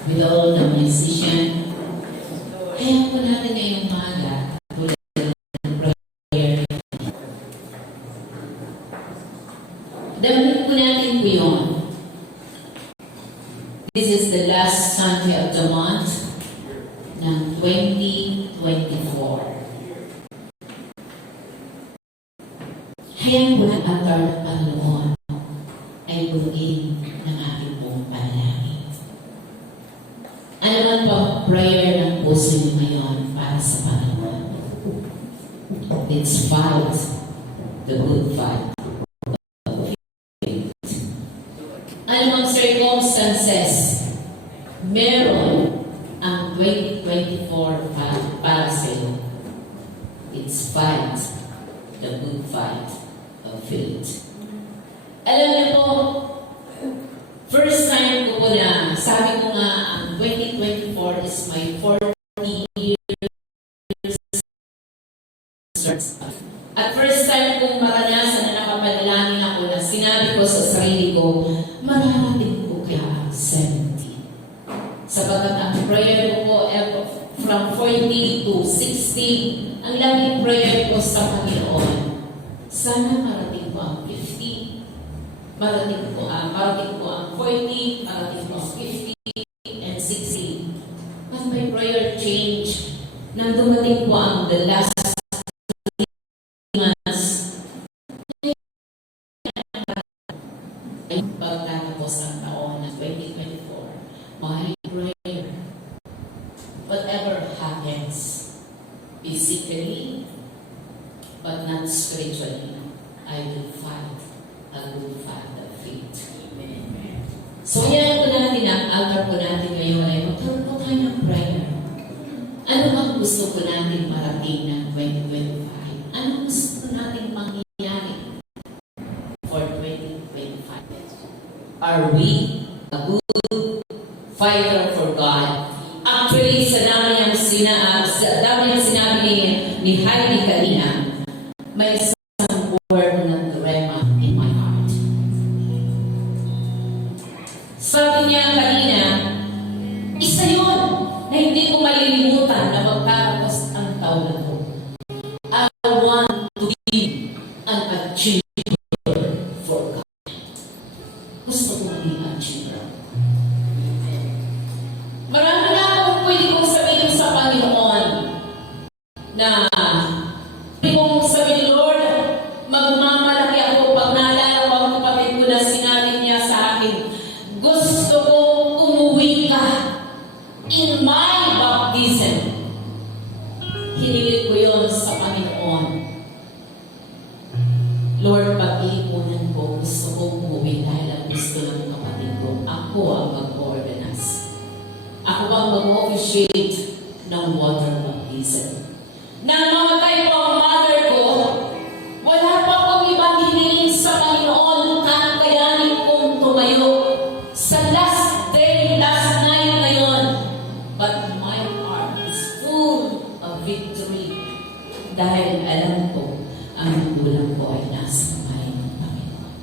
With all the musician, kaya po natin ngayong umaga, tulad ng prayer. Dawin po natin po yun. this is the last Sunday of the month ng 2024. Hayaan po ng altar ng Panginoon ay buuin ng ating buong panalangin. Ano man po ang prayer ng puso niyo ngayon para sa Panginoon? It's fight, the good fight. Anumang circumstances, meron ang 2024 para sa iyo. It's fight, the good fight of faith. Alam niyo po, first time ko po na, sabi ko nga, ang 2024 is my 40 years. At first time kong maranasan na nakapanalangin ako na sinabi ko sa sarili ko, mararating ko kaya ang 70. Sapagkat ang prayer ko po from 40 to 60, ang laging prayer ko sa Panginoon, sana marating ko ang 50, marating ko ang 40, marating ko ang 50, and 60. But my prayer changed nang dumating po ang the last months. Ay pagtatapos ang taon ng 2024, my prayer, whatever happens, physically, but not spiritually, I will fight a good fight of faith. So yan po natin, ang altar po natin ngayon ay magkaroon po tayo ng prayer. Ano bang gusto po natin marating ng 2025? Ano gusto po natin mangyayari for 2025? Are we a good fighter for God? Actually, sa dami ng sinabi ni Heidi kanina, may isang word na rema in my heart. Sabi niya kanina, isa yun na hindi ko malilimutan na magtatapos ang taon na ko. I want to be an achiever for God. Gusto ko maging achiever. Marami na akong pwede kong sabihin sa Panginoon na pwede kong sabihin, Lord, magmamalaki ako pag naalala ko ang kapatid ko na sinabi niya sa akin, gusto ko umuwi ka in my baptism. Hinilig ko yun sa Panginoon. Lord, pag-iipunan ko, gusto ko umuwi dahil ang gusto ng kapatid ko. Ako ang mag-organize. Ako ang mag-officiate ng water baptism. Nang mamatay po ang mother ko, wala pa akong ibang hiniling sa Panginoon kakayanin kong tumayo sa last day, last night na yun. But my heart is full of victory dahil alam ko ang gulang ko ay nasa kamay ng Panginoon.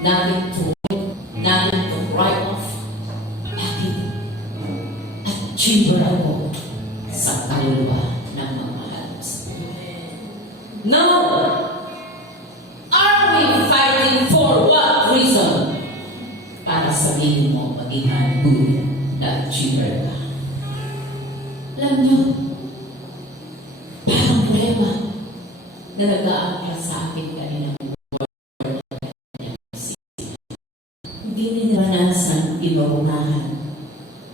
Nothing to win, nothing to write off. Bakit? Achiever ako sa kaluluwa ng mga mahalos. Now, are we fighting for what reason? Para sabihin mo, maging good na achiever ka. Alam niyo, parang rema na nag-aangka sa akin kanina. Hindi niya naranasan ibabunahan.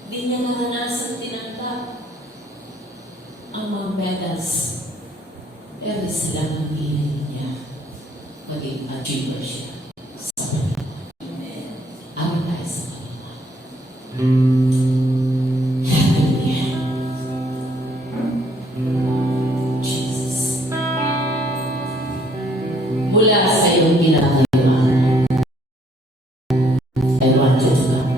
Hindi niya naranasan tinanggap ang mga medals. Pero sila ang pinili niya maging achiever siya sa Panginoon. Amin tayo sa Panginoon. Hallelujah. Jesus. Mula sa iyong ginagawa, I want you to come.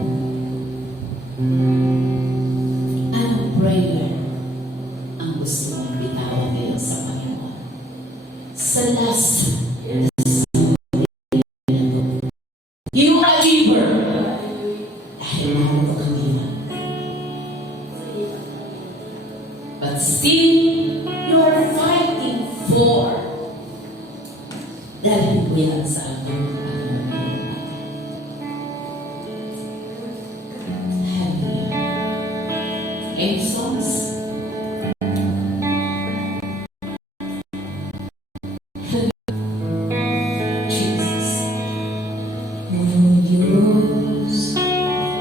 Anong prayer ang gusto mong bitawan ngayon sa Panginoon? Sa last, you achiever. Dahil narito kami Any songs? Jesus. O Diyos,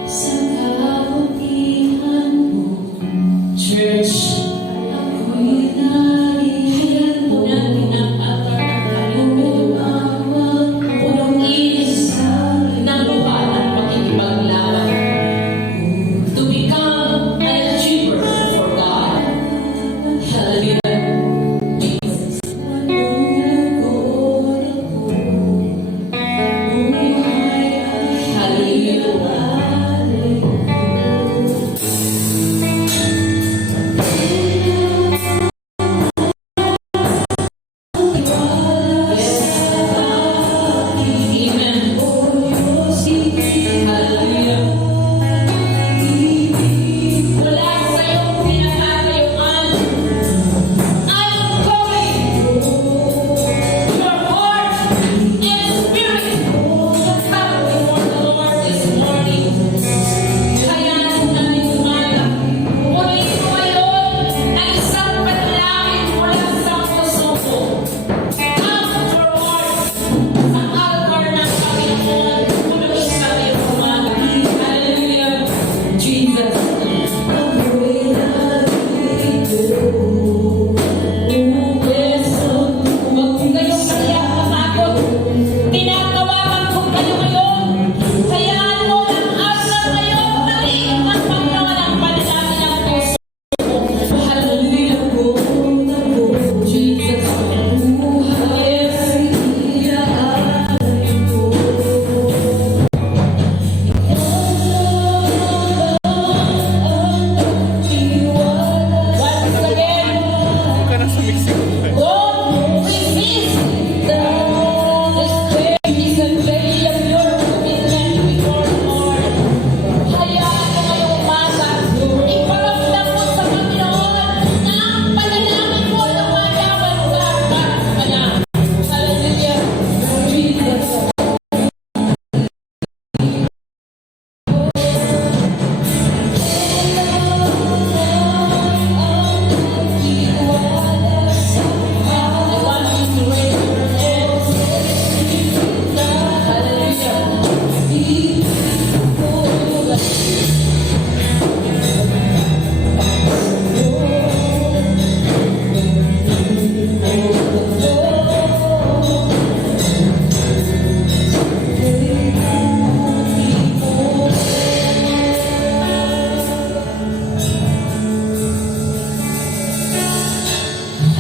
sa kabutihan mo, Church, ako'y nariyan mo na pinapakar ng kaluluwa, punong inis ng luha at makikipaglaban. To become an achiever for God. Hallelujah. Jesus.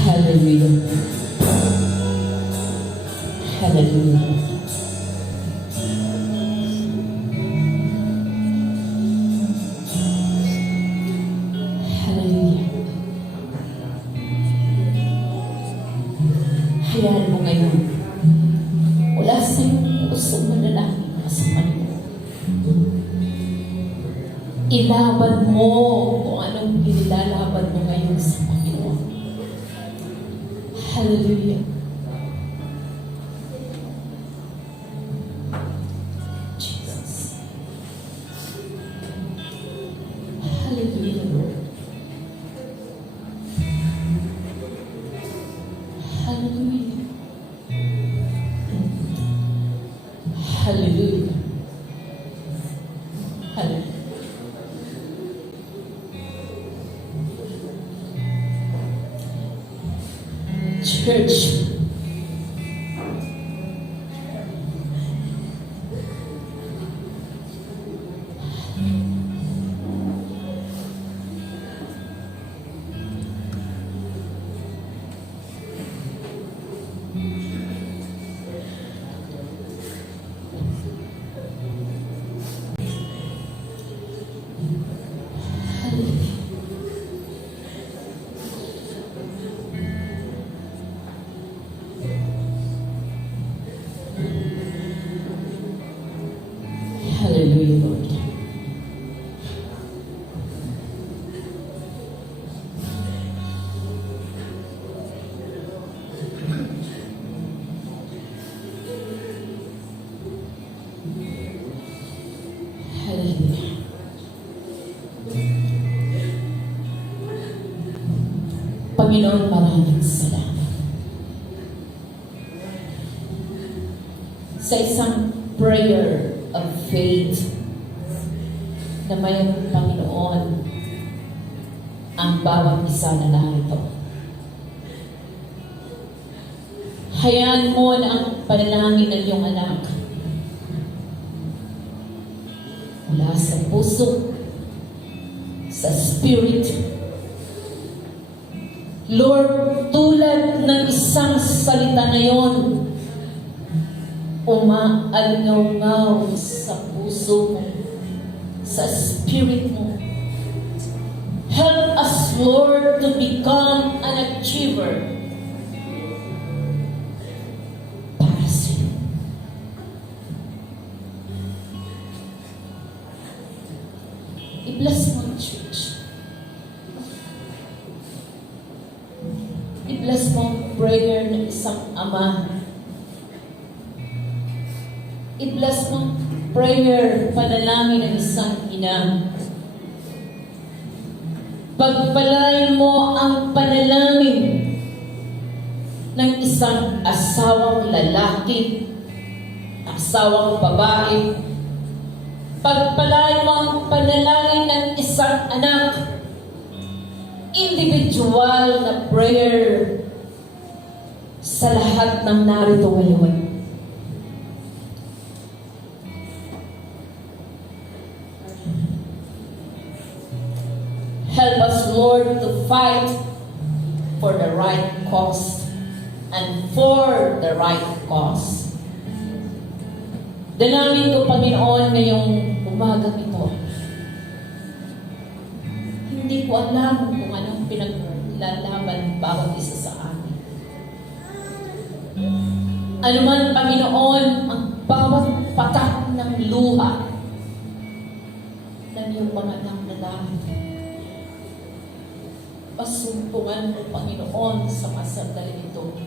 Hallelujah. Hallelujah. Hallelujah. Hayaan mo ngayon. Wala sa iyong pusong manalangin na sa Panginoon. Ilaban mo kung anong pinilalaban mo ngayon sa Panginoon. Hallelujah. Jesus. Hallelujah, Lord. Hallelujah. Hallelujah. Hallelujah. Church. Hallelujah, Lord. Hallelujah. Panginoon, maraming salamat. Sa isang prayer of faith na mayroon, Panginoon, ang bawat isa na narito. Hayaan mo na ang panalangin ng iyong anak mula sa puso, sa spirit. Lord, tulad ng isang salita na yon, umaalngaw-ngaw sa puso mo, sa spirit mo. Help us, Lord, to become an achiever para sa iyo. I-bless mo ang church. I-bless mo ang prayer ng isang ama. I-bless mo ang prayer, panalangin ng isang ina. Pagpalain mo ang panalangin ng isang asawang lalaki, asawang babae. Pagpalain mo ang panalangin ng isang anak, individual na prayer sa lahat ng narito ngayon. Help us, Lord, to fight for the right cause and for the right cause. Dalangin ko, Panginoon, ngayong umagang ito. Hindi ko alam kung anong pinaglalaban bawat isa sa amin. Ano man, Panginoon, ang bawat patak ng luha ng iyong mga anak na dapat. Pasumpungan mo, Panginoon, sa mga sandali ito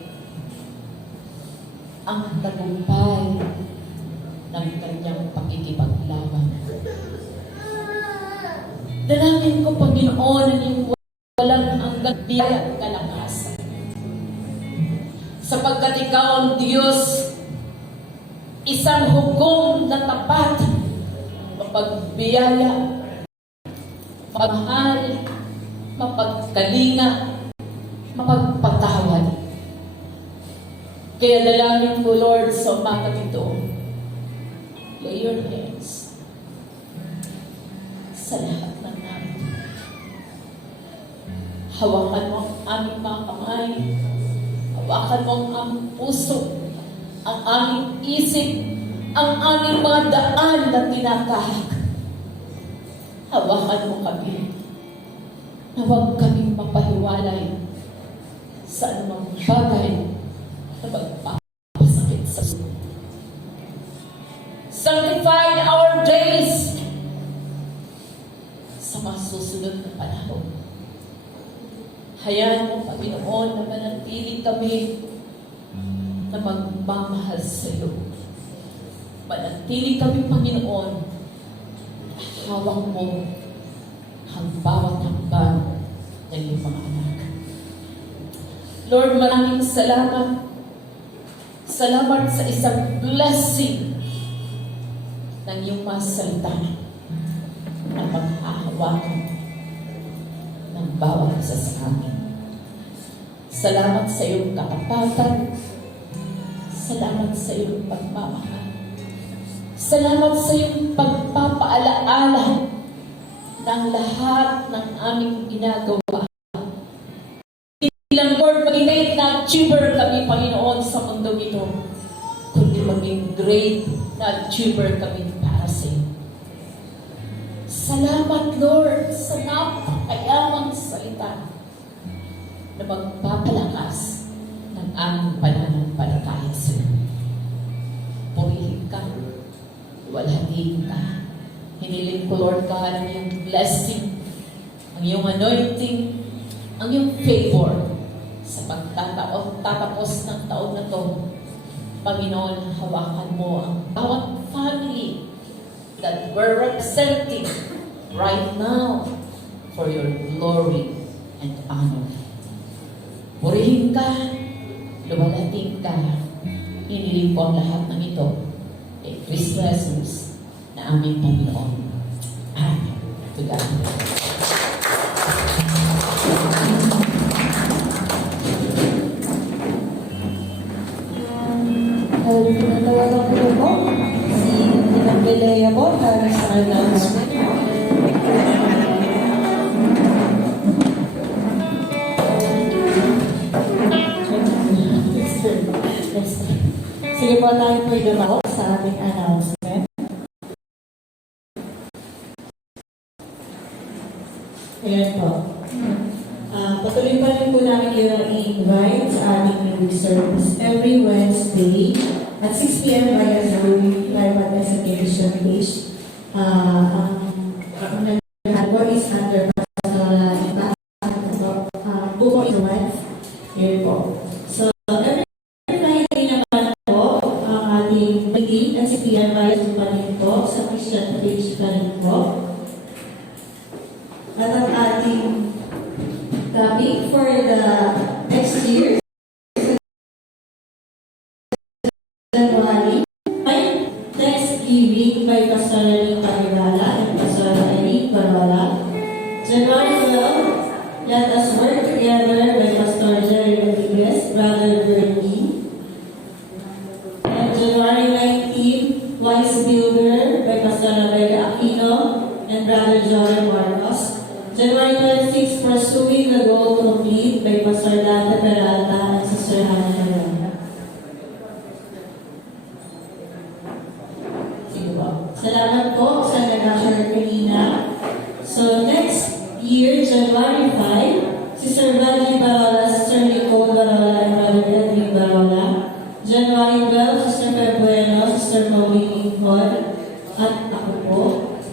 ang tagumpay ng kanyang pakikipaglaban. Dalangin ko, Panginoon, ang iyong walang hanggang biyaya at kalakasan. Sapagkat ikaw ang Diyos, isang hukom na tapat, mapagbiyaya, magmahal, mapagkalinga, mapagpatawad. Kaya dalangin ko, Lord, sa umagang ito, lay your hands sa lahat ng narito. Hawakan mo ang aming mga kamay, hawakan mo ang aming puso, ang aming isip, ang aming mga daan na tinatahak. Hawakan mo kami na huwag kaming mapahiwalay sa anumang bagay na magpapasakit sa susunod. Sanctify our days sa mga susunod na panahon. Hayaan mo, Panginoon, na manatili kami na magmamahal sa iyo. Manatili kami, Panginoon, hawak mo ang bawat hambang ng iyong mga anak. Lord, maraming salamat. Salamat sa isang blessing ng iyong mga salita na paghahawakan ng bawat isa sa amin. Salamat sa iyong katapatan. Salamat sa iyong pagmamahal. Salamat sa iyong pagpapaalaala ng lahat ng aming ginagawa. Hindi lang, Lord, maging na achiever kami, Panginoon, sa mundo ito, kundi maging great na achiever kami para sa iyo. Salamat, Lord, sa napakayamang salita na magpapalakas ng aming pananampalataya sa iyo. Purihin ka, walhatiin ka. Hiniling ko, Lord God, ang iyong blessing, ang iyong anointing, ang iyong favor sa pagtatapos ng taon na to. Panginoon, hawakan mo ang bawat family that we're representing right now for your glory and honor. purihin ka, lumalating ka. Hiniling po ang lahat ng ito kay Kristo Jesus na aming Panginoon. Amen. To God. Pinatawagan ko po si Pinagbilaya po para sa announcement. Sige po, tayo po dumako sa ating announcement. Ayan po. Patuloy pa rin po namin kayo i-invite sa ating music service every Wednesday at 6 p.m. via Zoom live at execution page. Ang naghahan po is under Buko is one. Here po. So, every Friday naman po ang ating meeting at 6 p.m. via Zoom pa rin po sa Christian page pa rin po. At ang ating topic for the next year, January, Thanksgiving by Pastor Eileen Pagibala and Pastor Eileen Barola. January 12, Let Us Work Together by Pastor Jerry Rodriguez, Brother Bernie. And January 19, Wise Builder by Pastor Rebecca Aquino and Brother Joel Marcos. January 26, Pursuing the Goal Complete by Pastor Dante Peralta and Sister Hannah Peralta. Sige po. Salamat po sa nag-share kanina. So next year, January 5, Sister Valerie Barola, Sister Nicole Barola, and Brother Edwin Barola. January 12, Sister Pebueno, Sister Chloe Lincoln, at ako po.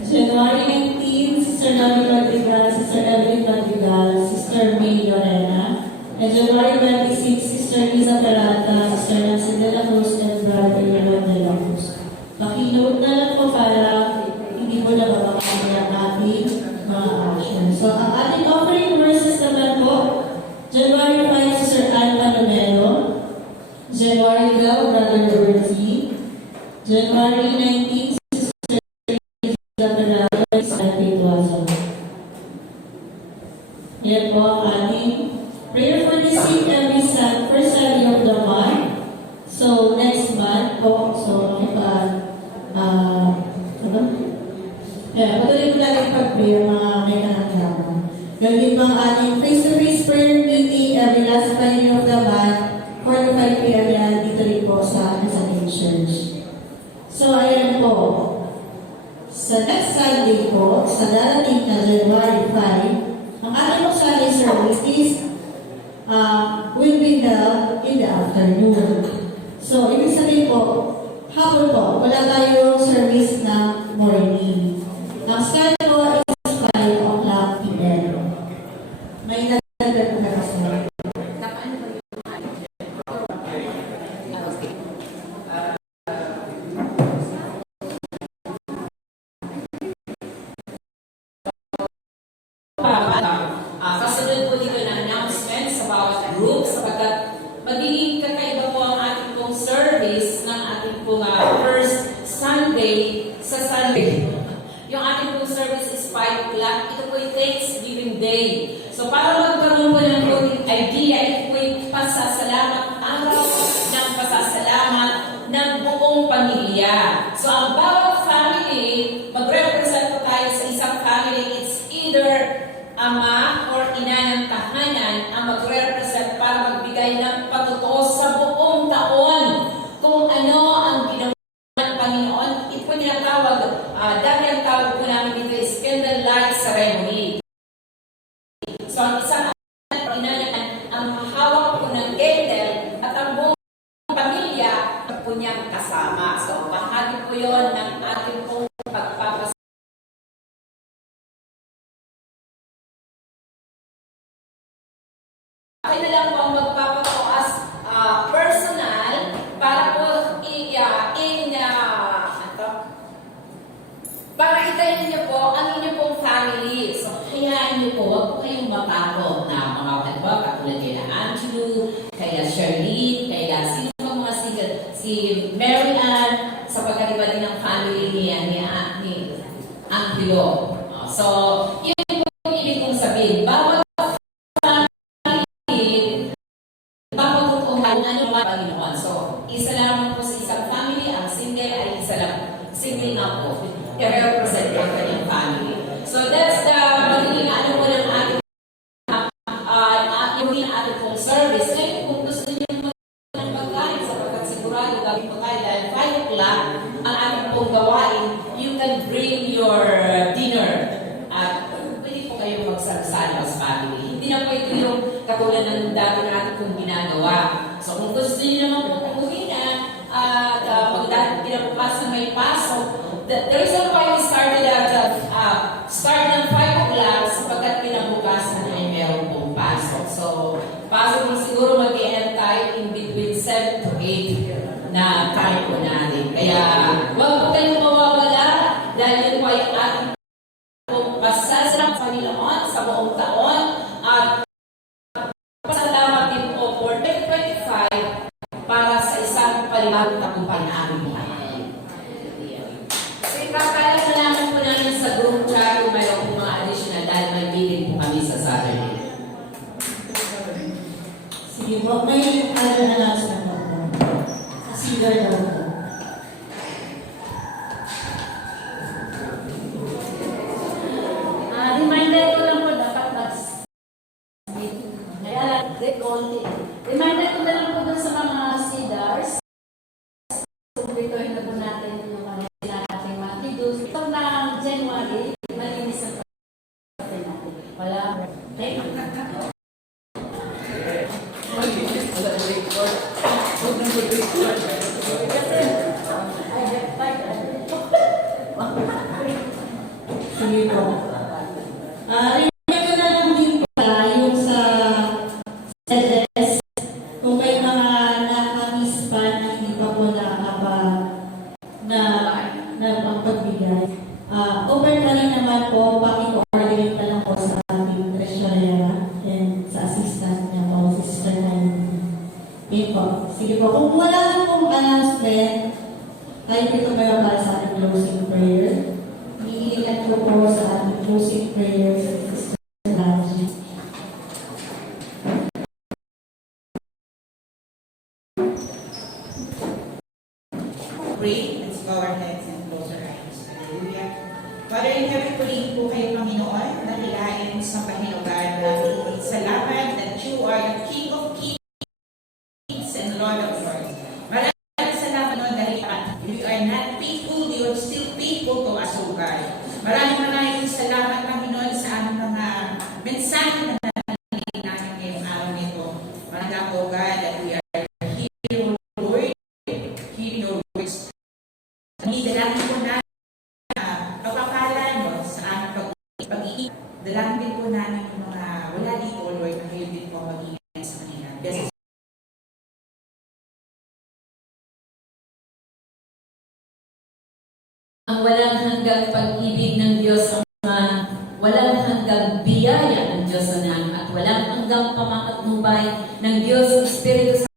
January 19, Sister Nami Madrigal, Sister Evelyn Madrigal, Sister May Lorena. And January 26, Sister Liza Peralta, Sister Nancy de la Cruz, and Brother Ilan de la Cruz. Pakinote na lang po para hindi po nababakami ang ating mga actions. So, ang ating offering verses naman po, January 5, Sister Anne Panomelo. January 12, Brother Bertie. January 19, yan po ang ating prayer for the sick every first Sunday of the month. So, next month po, so, patuloy ko lang yung pag-prayer mga may kahanggapan. Gawin po ang ating face-to-face prayer meeting every last Friday of the month, 4 to 5 p.m. yan, dito rin po sa Nazaret Church. So, ayan po. Sa next Sunday po, sa darating na January 5, ang ating po Sunday service is will be held in the afternoon. So, ibig sabihin po, hapon po, wala tayong service na morning. Ang start po is 5 o'clock p.m. May nagdagdag na kasi. Kasunod po dito na announcement sa bawat group sapagkat magiging kakaiba po ang ating pong service ng ating pong first Sunday sa Sunday. Yung ating pong service is 5 o'clock. Ito po yung Thanksgiving Day. So para magkaroon po ng konting idea, ito po yung pasasalamat, araw ng pasasalamat ng buong pamilya. So ang bawat family, magre-represent po tayo sa isang family. It's either ama or ina ng tahanan ang magre-represent para magbigay ng patuto sa buong taon kung ano ang ginawa ng Panginoon. Ito po tinatawag, dati ang tawag po namin dito is candlelight ceremony. So ang isang ina ang mahawak po ng candle at ang buong pamilya po niyang kasama. So bahagi po yun ng ating pong pagpapasalamat. Akin na lang po ang magpapatuas personal para po para itayin niyo po ang inyong pong family. family. So, hayaan niyo po, huwag po kayong matakot na mga kalba, katulad kay Angelo, kay Charlene, kay sino pa mga single, si Mary Ann, sapagkat iba din ang family ni Angelo. So, yun po yung ibig kong sabihin. Bawat family, bawat kung ano ba Panginoon. So, isa lamang po sa isang family, ang single ay isa lang. Single na po. I-represent po ang kanyang family. So, that's the magiging ano po ng ating yung ating pong service. Ngayon, kung gusto niyo ng pagkain, sapagkat sigurado gawin po tayo dahil 5 o'clock ang ating pong gawain, you can bring your dinner. At pwede po kayong magsagsalo as family. Hindi na po ito yung katulad ng dati natin kong ginagawa. So, kung gusto niyo naman po taguhin at pag pinapapasan may pasok, the reason why we started at start ng 5 o'clock sapagkat pinabukasan ay meron pong pasok. So, possible siguro mag-i-end tayo in between 7 to 8 na time po natin. Kaya, huwag po kayong mawawala dahil yun po ay ating pong pasasarap Panginoon sa buong taon at pasalamat din po for 2025 para sa isang palibagong tagumpay na aming buhay. Kakala ko naman po namin sa group chat kung mayroon po mga additional dahil may meeting po kami sa Saturday. Sige po, may announcement po. Singer daw po. Reminder ko lang po dapat reminder ko na lang po dun sa mga cedars. Kumpitohin na po natin yung mga ating mga kidos. Ito na January, malinis ang pagkain natin. Wala. Okay? Sige po. Reminder ko na lang din pala yung sa ZS. Kung may mga nakamiss pa na hindi pa po na pagbigay. Open na rin naman po, paki-coordinate na lang po sa ating treasurer and sa assistant niya po, Sister Naomi. Okay po. Sige po. Kung wala na pong announcement, tayo dito kayo para sa ating closing prayer. Iilan ko po sa ating closing prayer sa Sister Naomi. Pray. Let's bow our heads and close our eyes. Hallelujah. Father in heaven, purihin po kayo, Panginoon, nahilain sa Panginoon natin. Salamat that you are the King of Kings and Lord of Lords. Maraming salamat, Lord, dahil you are not faithful, you are still faithful to us, O God. Maraming salamat, Panginoon, sa aming mga mensahe na narinig namin ngayong araw nito. Maraming po, God, that we are here, Lord, hearing your words. Dalangin po namin pagpapala nyo sa aming pag-iingat. Dalangin din po namin yung mga wala dito, Lord, na kayo din po mag-iingat sa kanila. Yes. Ang walang hanggang pag-ibig ng Diyos ang walang hanggang biyaya ng Diyos sa namin at walang hanggang pamakatnubay ng Diyos Espiritu